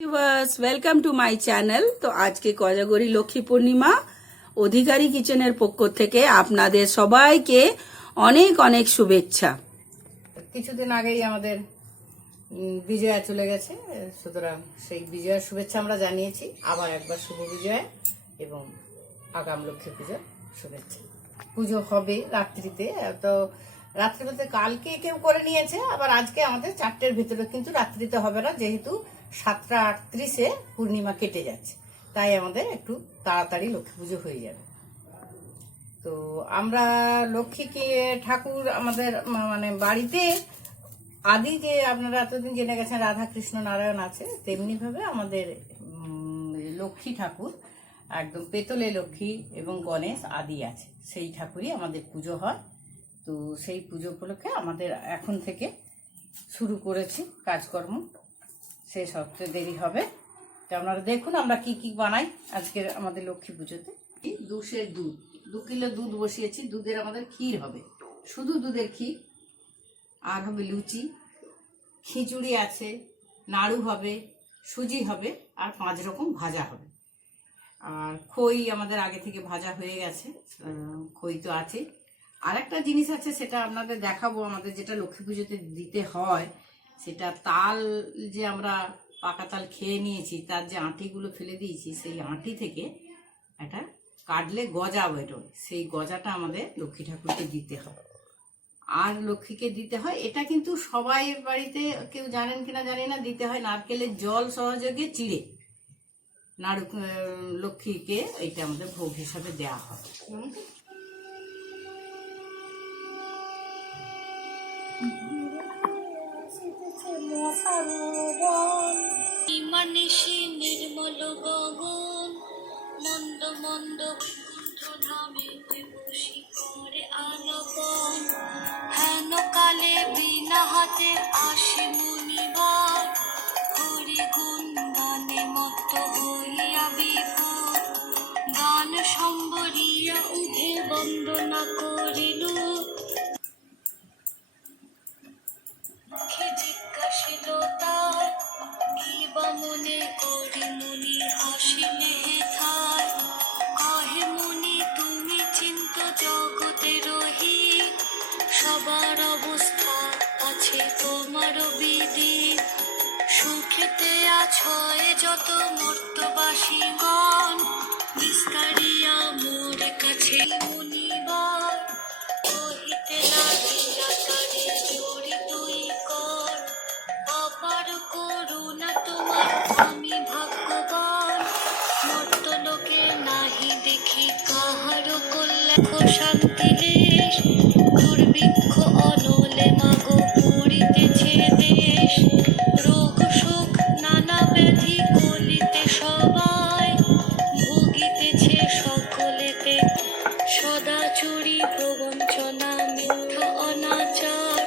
Viewers welcome to my channel. তো আজকে কোজাগরি লক্ষ্মী পূর্ণিমা। অধিকারী কিচেনের পক্ষ থেকে আপনাদের সবাইকে অনেক অনেক শুভেচ্ছা। কিছুদিন আগেই আমাদের বিজয়া চলে গেছে, সুতরাং সেই বিজয়ার শুভেচ্ছা আমরা জানিয়েছি। আবার একবার শুভ বিজয়া এবং আগাম লক্ষ্মী পুজোর শুভেচ্ছা। পুজো হবে রাত্রিতে, তো রাত্রি বলতে কালকে কেউ করে নিয়েছে, আবার আজকে আমাদের 4টের ভিতরে, কিন্তু রাত্রিতে হবে না, যেহেতু 7:38-এ পূর্ণিমা কেটে যাচ্ছে, তাই আমাদের একটু তাড়াতাড়ি লক্ষ্মী পুজো হয়ে যাবে। তো আমরা লক্ষ্মীকে ঠাকুর আমাদের মানে বাড়িতে আদি যে আপনারা এতদিন জেনে গেছেন রাধা কৃষ্ণ নারায়ণ আছে, তেমনি ভাবে আমাদের লক্ষ্মী ঠাকুর একদম পেতলে লক্ষ্মী এবং গণেশ আদি আছে, সেই ঠাকুরই আমাদের পুজো হয়। তো সেই পুজো উপলক্ষে আমাদের এখন থেকে শুরু করেছি কাজকর্ম, শেষ হতে দেরি হবে। তো আপনারা দেখুন আমরা কি কি বানাই আজকের আমাদের লক্ষ্মী পুজোতে। 2 সের দুধ, 2 কিলো দুধ বসিয়েছি। দুধের আমাদের ক্ষীর হবে, শুধু দুধের ক্ষীর। আর হবে লুচি, খিচুড়ি আছে, নাড়ু হবে, সুজি হবে, আর 5 রকম ভাজা হবে। আর খই আমাদের আগে থেকে ভাজা হয়ে গেছে, খই তো আছে। আর একটা জিনিস আছে, সেটা আপনাদের দেখাবো। আমাদের যেটা লক্ষ্মী পুজোতে দিতে হয়, সেটা তাল, যে আমরা পাকা তাল খেয়ে নিয়েছি, তার যে আঁটিগুলো ফেলে দিয়েছি, সেই আঁটি থেকে একটা কাটলে গজা বেরোয়, সেই গজাটা আমাদের লক্ষ্মী ঠাকুরকে দিতে হয়। আর লক্ষ্মীকে দিতে হয়, এটা কিন্তু সবাই বাড়িতে, কেউ জানেন কিনা জানি না, দিতে হয় নারকেলের জল সহযোগে চিড়ে নাড়ু লক্ষ্মীকে, এটা আমাদের ভোগ হিসাবে দেওয়া হয়। নির্মল গগন মন্দ মন্দ ধামেতে বসি করে আলাপন, হেন কালে বিনা হাতে আসে মুনিবার, হরি গুণ গানে মত্ত হইয়া বিভোর, গান সম্বরিয়া উঠে বন্দনা করিল, জিজ্ঞাসিল তার কি বা মনে করি মুনি আসিলে হেথায়, কহে মুনি তুমি চিন্ত জগতে রহি, সবার অবস্থা আছে তোমার বিধি, সুখেতে আছয় যত মর্তবাসীগণ, নিস্তারিয়া মোর কাছে মুনিবার, কহিতে লাগিয়া তারে জোরে তুই কর, অপার করুণা তোমার আমি ভাগ্যবান, মর্তলোকে নাহি দেখি কাহারো কল্যাণ শান্তি লেশ, দুর্ভিক্ষ অনলে মাগো পড়িতেছে দেশ, রোগ শোক নানা ব্যাধি কলিতে সবাই, ভুগিতেছে সকলেতে সদাচুরি প্রবঞ্চনা মিথ্যা অনাচার,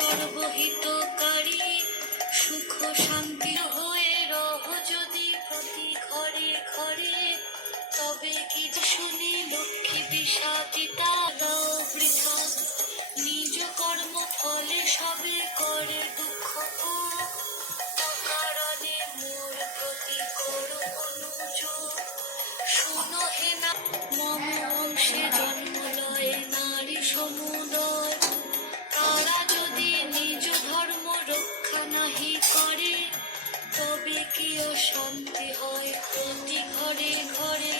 সর্বহিতকারী সুখ শান্তি হয়ে রহ যদি প্রতি ঘরে ঘরে, তবে কি শুনি লক্ষ্মী বিষাদিতা দাও বৃথা, নিজ কর্ম ফলে সবে করে দুঃখ ভোগ, অকারণে মোর প্রতি করো অনুযোগ, শুনো হে না মম বংশে জন্ম লয় নারী সমুদয়, তারা যদি নিজ ধর্ম রক্ষা নাহি করে, তবে কি অশান্তি হয় প্রতি ঘরে ঘরে,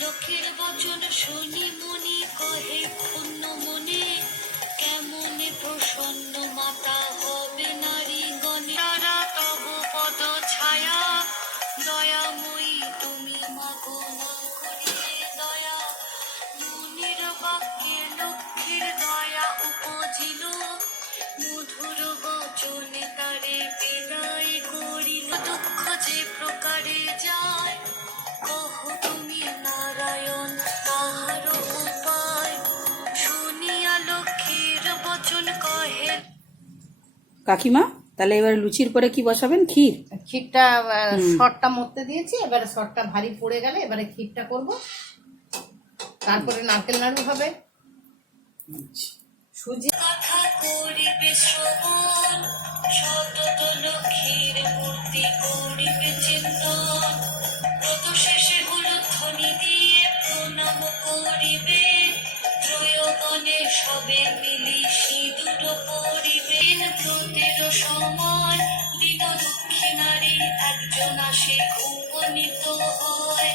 লোকের বচন শুনি মুনি কহে ক্ষুণ্ণ মনে, কেমনে প্রসন্ন মাতা হবে নারী গণে, তারা তব পদ ছায়া দয়াময়ী তুমি মাগো না করিলে দয়া, মুনির বাক্যে লক্ষ্মীর দয়া উপজিল, মধুর বচনে তারে বিদায় করিল, দুঃখ যে প্রকারে যায় কহ তুমি নারায়ণ তাহার উপায়, শুনিয়া লক্ষ্মীর বচন কহে। কাকিমা, তাহলে এবার লুচির পরে কি বসাবেন? ক্ষীর। ক্ষীরটা শর্টটা মরতে দিয়েছি, এবারে শর্টটা ভারী পড়ে গেলে এবারে ক্ষীরটা করব, তারপরে নারকেল নাড়ু হবে। সুজি কথা করিবে শ্রবণ সতত লক্ষ্মীর মূর্তি করিবে চিন্তন, ব্রত শেষে ধ্বনি দিয়ে প্রণাম করিবে, ত্রয়গণে সবে মিলি সিঁদুর পরিবে। ব্রতের সময় দিন দুঃখী নারী একজন আসে উপনীত হয়,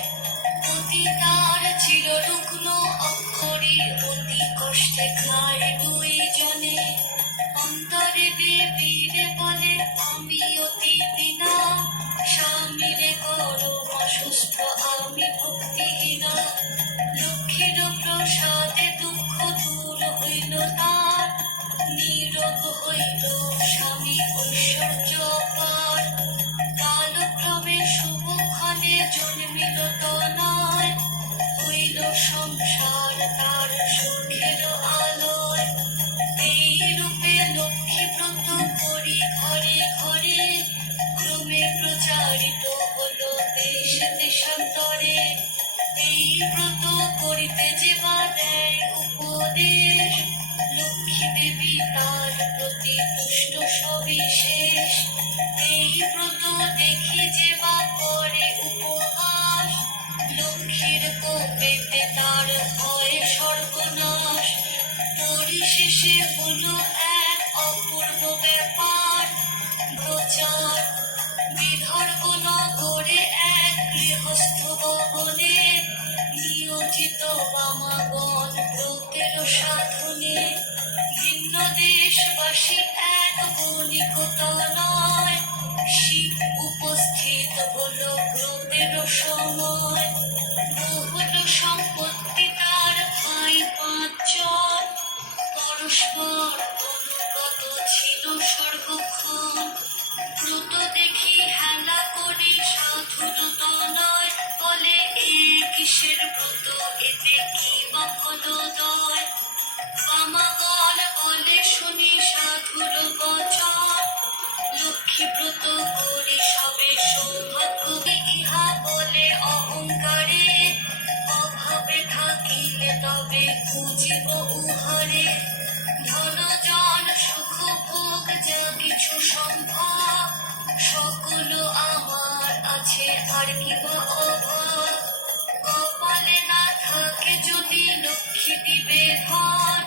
অতি তার চিররুগ্ন অক্ষরে অতি কষ্টে খায় দুইজনে। অন্তরে দেবীরে বলে আমি অতি বিনা, স্বামীরে করো অসুস্থ আমি ভক্তিহীনা। লক্ষ্মীর প্রসাদে দুঃখ দূর হইল তার, নীরব হইল স্বামী ঐশ্বর্য অপার। কালক্রমে শুভক্ষণে জন্মিল তনয়, হইল সংসার তার সুখের আলোয়। এই রূপে লক্ষ্মী ব্রত করি ঘরে ঘরে, ক্রমে প্রচারিত হল দেশ দেশান্তরে। এই ব্রত করিতে যেবা দেয় উপদেশ, লক্ষ্মী দেবী তার প্রতি তুষ্ট সবিশেষ। এই ব্রত দেখি যেবা করে উপহাস, লক্ষ্মীর কোপেতে তার হয় সর্বনাশ। পরিশেষে হলো এক অপূর্ব ব্যাপার, প্রচার বিদর্ভ নগরে এক গৃহস্থ ভবনে, নিয়োজিত বামাগণ ব্রতের সাধনে। ভিন্ন দেশবাসী এক বণিক তনয়, শিব উপস্থিত হলো ব্রতের সময়। বহুল সম্পত্তি তার ভাই পাঁচজন, পরস্পর অনুগত ছিল সর্বক্ষণ। ব্রত দেখি হেলা করি সাধুর তনয়, বলে এ কিসের ব্রত এতে কি বা ফলদয়। বামাগণ বলে শুনি সাধুর বচন, লক্ষ্মী ব্রত করি সবে সৌভাগ্য। ইহা বলে অহংকারে, অভাবে থাকিলে তবে খুঁজিব উহারে। ধন জন সুখ ভোগ যা কিছু সম্ভব, সকল আমার আছে আর কি বা অভাব। কপালে না থাকে যদি লক্ষ্মী দিবে ধন,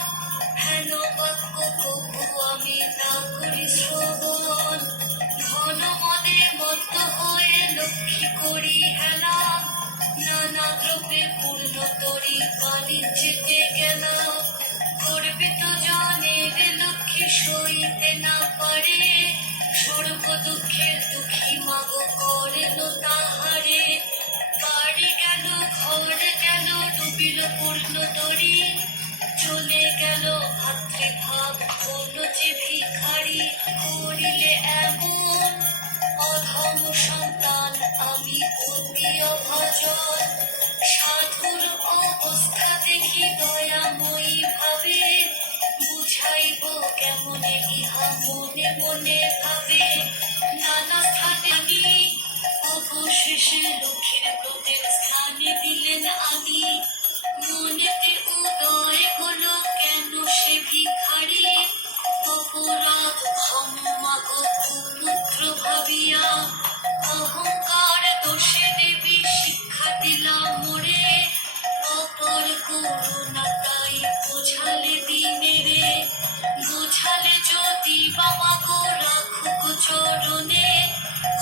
হেন বাক্য প্রভু আমি না করি শ্রবণ। ধন মদে মত্ত হয়ে লক্ষ্মী করি হেলা, নানা দ্রব্যে পূর্ণ তরি বাণিজ্যেতে গেলাম। গর্বিত জনের লক্ষ্মী সইতে না পারে, সর্ব দুঃখের দুঃখী মাগো করেন তাহারে। বাড়ি গেল ঘর গেল ডুবিল পূর্ণ তরি, চলে গেল ভাতৃভাব হল যে ভিখারি। করিলে এমন অধম সন্তান আমি অতি অভাজন, সাধুর অবস্থা দেখি দয়াময়ী ভাবে। বুঝাইব কেমনে ইহা মনে মনে ভাবে, নানা স্থানে আমি অবশেষে লক্ষ্মীর ব্রতের স্থানে দিলেন আনি। মনেতে উদয় হলো কেন সে ভিখারি, অপরাধ ক্ষমা গো পুত্র ভাবিয়া। অহংকার দোষে দেবী শিক্ষা দিলাম মোরে, অপর করুণা তাই বোঝালে দিনে রে। বোঝালে যদি বাবা গো রাখুক চরণে,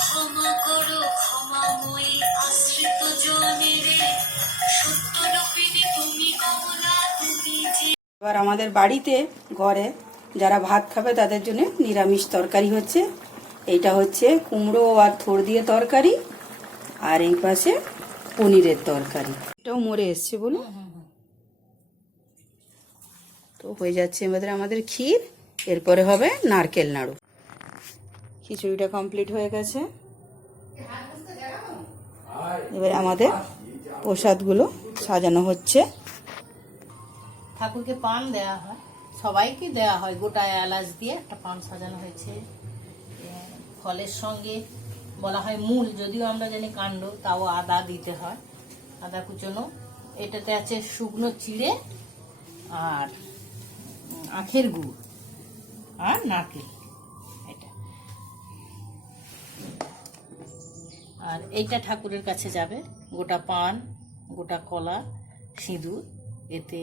ক্ষমা করো ক্ষমাময়ী আশ্রিত জনে রে। সত্যরূপিণী তুমি কমলা তুমি যে। এবার আমাদের বাড়িতে ঘরে যারা ভাত খাবে তাদের জন্য নিরামিষ তরকারি হচ্ছে। এইটা হচ্ছে কুমড়ো আর থোড় দিয়ে তরকারি, আর এই পাশে পনিরের তরকারি। এটাও মরে এসছে বলুন। তো হয়ে যাচ্ছে আমাদের ক্ষীর, এরপরে হবে নারকেল নাড়ু। খিচুড়িটা কমপ্লিট হয়ে গেছে। এবার আমাদের প্রসাদগুলো সাজানো হচ্ছে। ঠাকুরকে পান দেয়া হয়, সবাইকে দেয়া হয়, গোটা এলাচ দিয়ে একটা পান সাজানো হয়েছে। ফলের সঙ্গে বলা হয় মূল, যদিও আমরা জানি কাণ্ড, তাও আদা দিতে হয়, আদা কুচনো। এটাতে আছে শুকনো চিড়ে আর আখের গুড় আর নারকেল। এটা আর এইটা ঠাকুরের কাছে যাবে, গোটা পান, গোটা কলা, সিঁদুর, এতে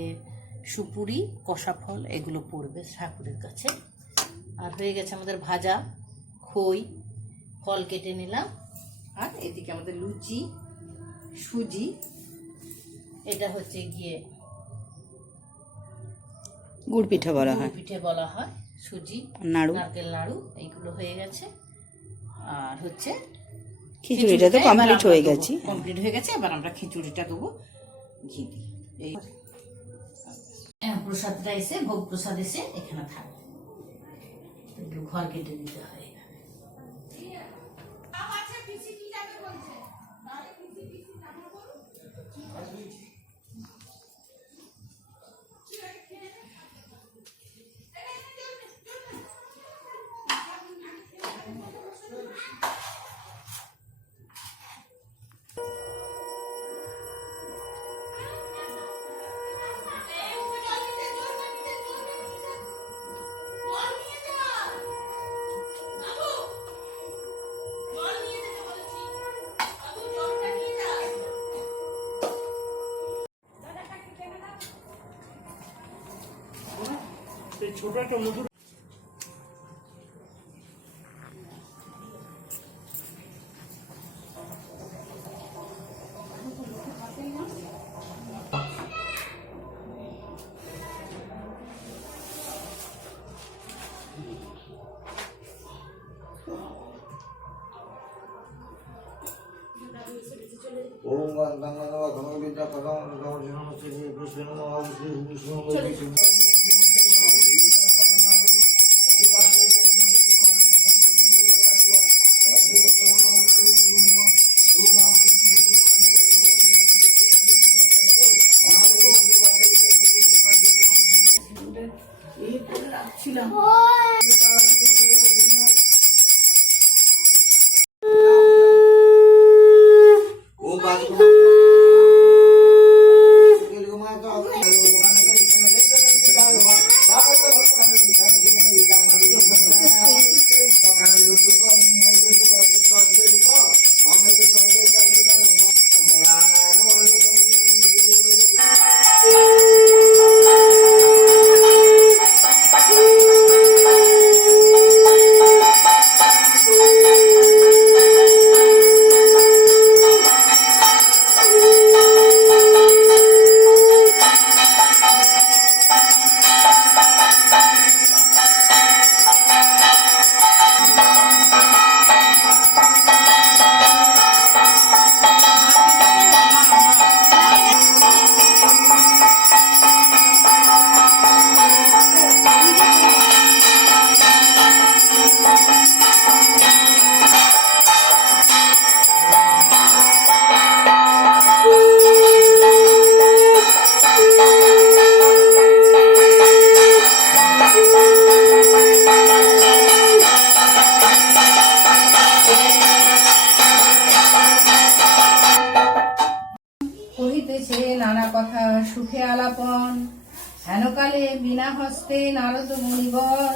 সুপুরি, কষা ফল এগুলো পড়বে ঠাকুরের কাছে। আর হয়ে গেছে আমাদের ভাজা, খই, ফল কেটে নিলাম। আর এদিকে আমাদের লুচি, সুজি, এটা হচ্ছে গিয়ে গুড় পিঠা বলা হয়, পিঠে বলা হয়, সুজি, নাড়ু, নারকেল নাড়ু, এইগুলো হয়ে গেছে। আর হচ্ছে খিচুড়িটা তো কমপ্লিট হয়ে গেছে। কমপ্লিট হয়ে গেছে, এবার আমরা খিচুড়িটা দেবো ঘি দিয়ে। এই প্রসাদটা এসে, ভোগ প্রসাদ এসে এখানে থাকবে, একটু ঘর কেটে দিতে হয়। ছোট একটা মধুর ওম গঙ্গা নমঃ গঙ্গা বিদ্যা পদম নমঃ নমস্তে কৃষ্ণ নমঃ বিষ্ণু নমঃ কহিতেছে নানা কথা সুখে আলাপন, হেনকালে বিনা হস্তে নারদ মুনিবর,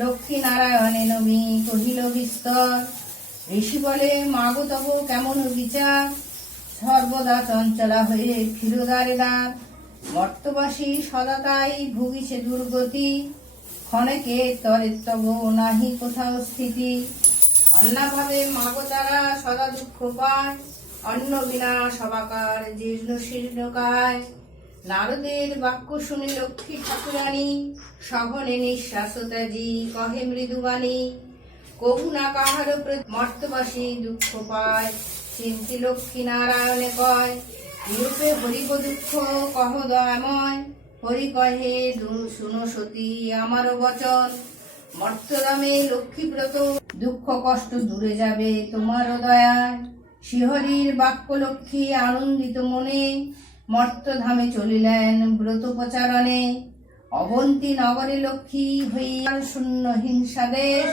লক্ষ্মী নারায়ণে নবী কহিল বিস্তর। ঋষি বলে মাগো তব কেমন বিচার, সর্বদা চঞ্চলা হয়ে ক্ষীরদারে দ্বার, মর্তবাসী সদা তাই ভুগিছে দুর্গতি, ক্ষণেকে তরে তব নাহি কোথাও স্থিতি। অন্যভাবে মাগো তারা সদা দুঃখ পায়, অন্ন বিনা সবাকার জীর্ণ শীর্ণকায়। নারদের বাক্য শুনে লক্ষ্মী ঠাকুরানী, সঘনে নিঃশ্বাস ত্যাজি কহে মৃদুবাণী। কহু না কাহার মর্তবাসী দুঃখ পায়, চিন্তি লক্ষ্মী নারায়ণে কয়। রূপে হরিব দুঃখ কহ দয়াময়, হরি কহে শুনো সতী আমার বচন। মর্তরামে লক্ষ্মীব্রত দুঃখ কষ্ট দূরে যাবে তোমার দয়ায়। শ্রীহরির বাক্য লক্ষ্মী আনন্দিত মনে, মর্তধামে চলিলেন ব্রত প্রচারণে। অবন্তী নগরে লক্ষ্মী হইয়া শূন্য হিংসা দেশ,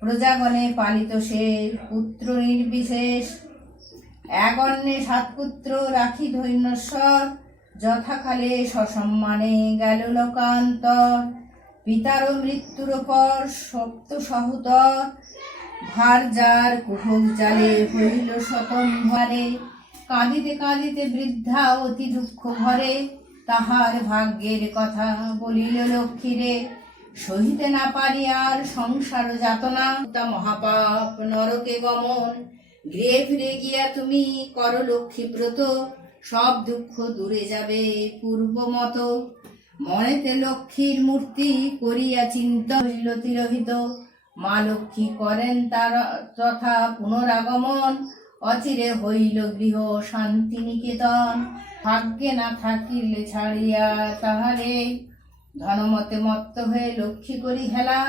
প্রজাগণে পালিত সে পুত্র নির্বিশেষ। এক অন্নে সাত পুত্র রাখি ধৈন্যস্বর, যথাকালে সসম্মানে গেল লোকান্তর। পিতার মৃত্যুর পর সপ্ত সহোদর, ভার যার কুহক জালে হইল শতম ভারে, কাঁদিতে কাঁদিতে বৃদ্ধা অতি দুঃখ ভরে, তাহার ভাগ্যের কথা বলিল লক্ষ্মীরে, সহিতে না পারি আর সংসার যাতনা, তা মহাপাপ নরকে গমন, গৃহে ফিরে গিয়া তুমি কর লক্ষ্মী ব্রত, সব দুঃখ দূরে যাবে পূর্ব মতো, মনেতে লক্ষ্মীর মূর্তি করিয়া চিন্তা হইল তিরোহিত, মা লক্ষ্মী করেন তার তথা পুনরাগমন, অচিরে হইল গৃহ শান্তি নিকেতন, ভাগ্যে না থাকিলে ছাড়িয়া তাহারে, ধনমতে মত্ত হয়ে লক্ষ্মী করি হেলা,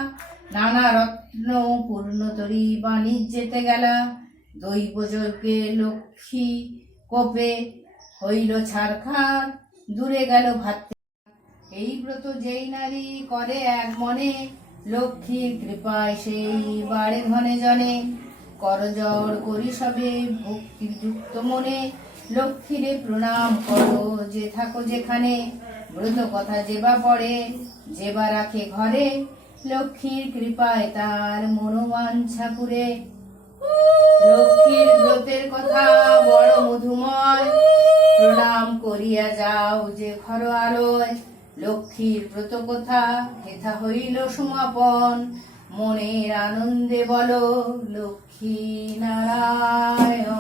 নানা রত্ন পূর্ণতরী বাণিজ্যেতে গেলা, দৈব যজ্ঞে লক্ষ্মী কোপে হইল ছারখার, দূরে গেল ভাতে। এই ব্রত যেই নারী করে এক মনে, লক্ষ্মীর কৃপায় সেই বাড়ে ধনে জনে, করজড় করি সবে ভক্তির যুক্ত মনে, লক্ষ্মীরে প্রণাম করো যে থাকো যেখানে, ব্রত কথা যেবা পড়ে যেবা রাখে ঘরে, লক্ষ্মীর কৃপায় তার মনোবাঞ্ছা পুরে, লক্ষ্মীর ব্রতের কথা বড় মধুময়, প্রণাম করিয়া যাও যে ঘর আলোয়, লক্ষ্মীর ব্রত কথা হেথা হইল সমাপন, মনের আনন্দে বলো লক্ষ্মী নারায়ণ।